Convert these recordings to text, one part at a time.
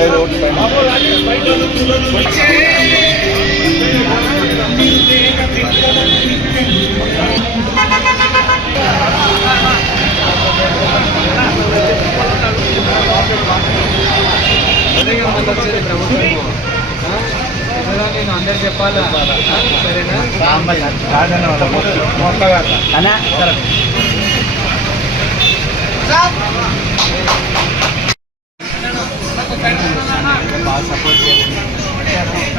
ప్రభుత్వము ఆ? ఇందులో నేను అందరు చెప్పాలా? సరేనా బాగా సపోర్ట్ చేయాలని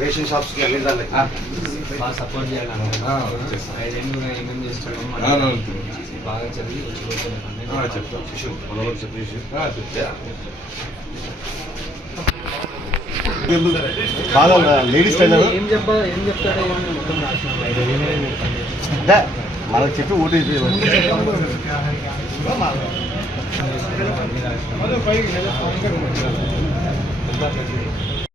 రేషన్ షాప్స్కి అన్ని దానికి. బాగా సపోర్ట్ చేయాలి ఐదేళ్ళు ఏమేమి చేస్తాడో మనకి బాగా చదివి బాగా లేడీస్ ఏం చెప్పా ఏం చెప్తాడో అదే మనకు చెప్పి ఓటు